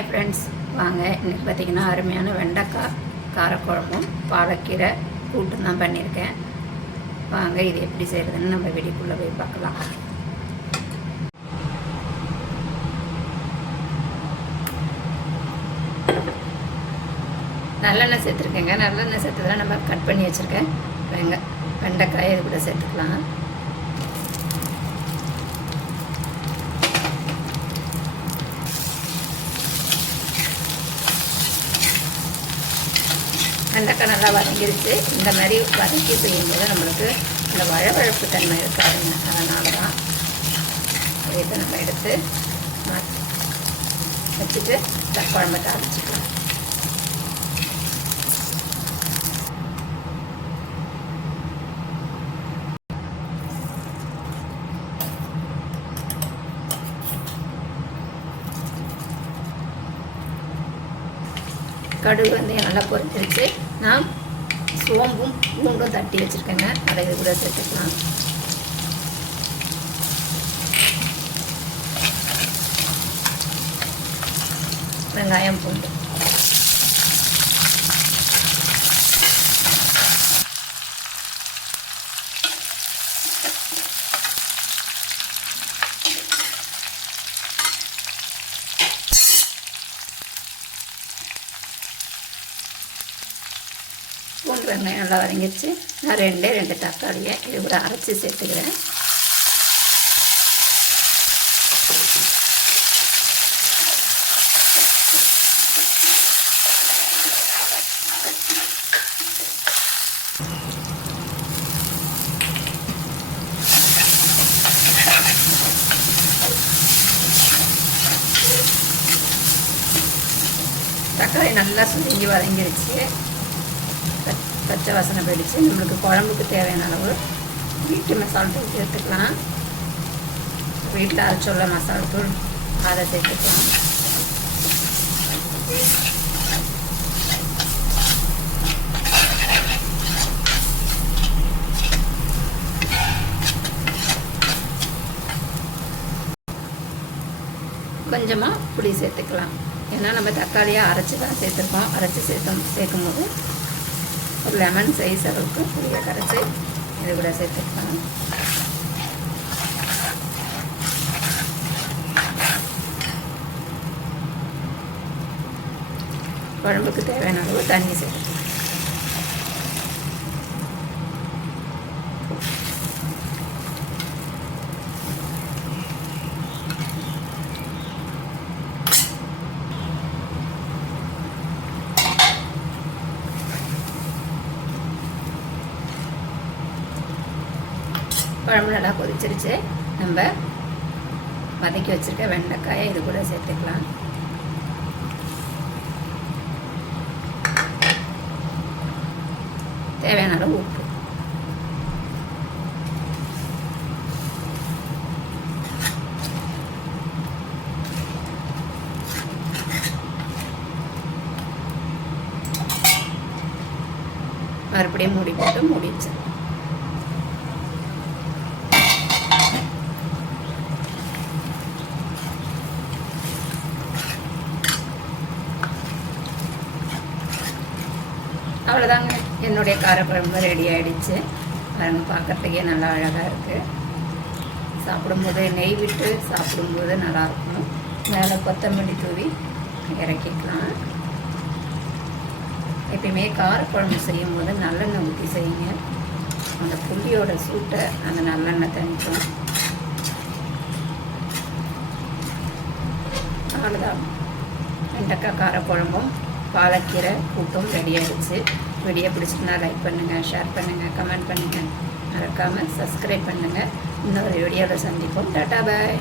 Hi friends, வாங்க இன்றைக்கி பார்த்திங்கன்னா அருமையான வெண்டைக்காய் காரக்குழம்பும் பாலக்கீரை கூட்டும் தான் பண்ணியிருக்கேன். வாங்க இது எப்படி செய்கிறதுன்னு நம்ம வீடியோக்குள்ளே போய் பார்க்கலாம். நல்லெண்ணெய் சேர்த்துருக்கேங்க. நல்லெண்ணெய் சேர்த்துதான் நம்ம கட் பண்ணி வச்சுருக்கேன் வெண்டைக்காயை இது கூட சேர்த்துக்கலாம். வெண்டைக்காய் நல்லா வதங்கிருச்சு. இந்த மாதிரி வதக்கி செய்யும்போது நம்மளுக்கு இந்த வழவழப்பு தன்மை இருக்காதுங்க. அதனால தான் இதை நம்ம எடுத்து வச்சுட்டு குழம்பை தாளிச்சிக்கலாம். கடுகு வந்து நல்லா பொரிச்சிருச்சு. நான் சோம்பும் பூண்டும் தட்டி வச்சுருக்கேங்க. அதை இது கூட சேர்த்துக்கலாம். வெங்காயம் பூண்டு பூண்டு வெங்காயம் நல்லா வதங்கிடுச்சு. நான் ரெண்டு தக்காளியை இது கூட அரைச்சி சேர்த்துக்கிறேன். தக்காளி நல்லா சுருங்கி வதங்கிடுச்சு. பச்சை வாசனை போயிடுச்சு. நம்மளுக்கு குழம்புக்கு தேவையான அளவு வீட்டு மசாலா தூள் சேர்த்துக்கலாம். வீட்டில் அரைச்சுள்ள மசாலா தூள் அதை சேர்த்துக்கலாம். கொஞ்சமாக புளி சேர்த்துக்கலாம். ஏன்னா நம்ம தக்காளியாக அரைச்சி தான் சேர்த்துருக்கோம். அரைச்சி சேர்க்கும் போது ஒரு லெமன் சைஸ் அளவுக்கு புளியை கரைச்சி இது கூட சேர்த்துக்கலாம். குழம்புக்கு தேவையான அளவு தண்ணி சேர்த்துக்கலாம். குழம்பு நல்லா கொதிச்சிருச்சு. நம்ம வதக்கி வச்சுருக்க வெண்டைக்காயை இது கூட சேர்த்துக்கலாம். தேவையான அளவு உப்பு. மறுபடியும் மூடி போட்டு மூடிச்சு. அவ்வளோதாங்க, என்னுடைய காரக்குழம்பு ரெடி ஆகிடுச்சு. பாருங்க, பார்க்குறதுக்கே நல்லா அழகாக இருக்குது. சாப்பிடும்போது நெய் விட்டு சாப்பிடும்போது நல்லாயிருக்கும். மேலே கொத்தமல்லி தூவி இறக்கிக்கலாம். எப்பயுமே காரக்குழம்பு செய்யும்போது நல்லெண்ணெய் ஊற்றி செய்யுங்க. அந்த புளியோட சூட்டை அந்த நல்லெண்ணெய் தணிக்கும். அவ்வளோதான், வெண்டைக்காய் காரக்குழம்பும் பாலக்கீரை கூட்டும் ரெடி ஆகிடுச்சு. வீடியோ பிடிச்சிருந்தா லைக் பண்ணுங்கள், ஷேர் பண்ணுங்கள், கமெண்ட் பண்ணுங்கள். மறக்காமல் சப்ஸ்கிரைப் பண்ணுங்கள். இன்னொரு வீடியோவில் சந்திப்போம். டாடா பாய்.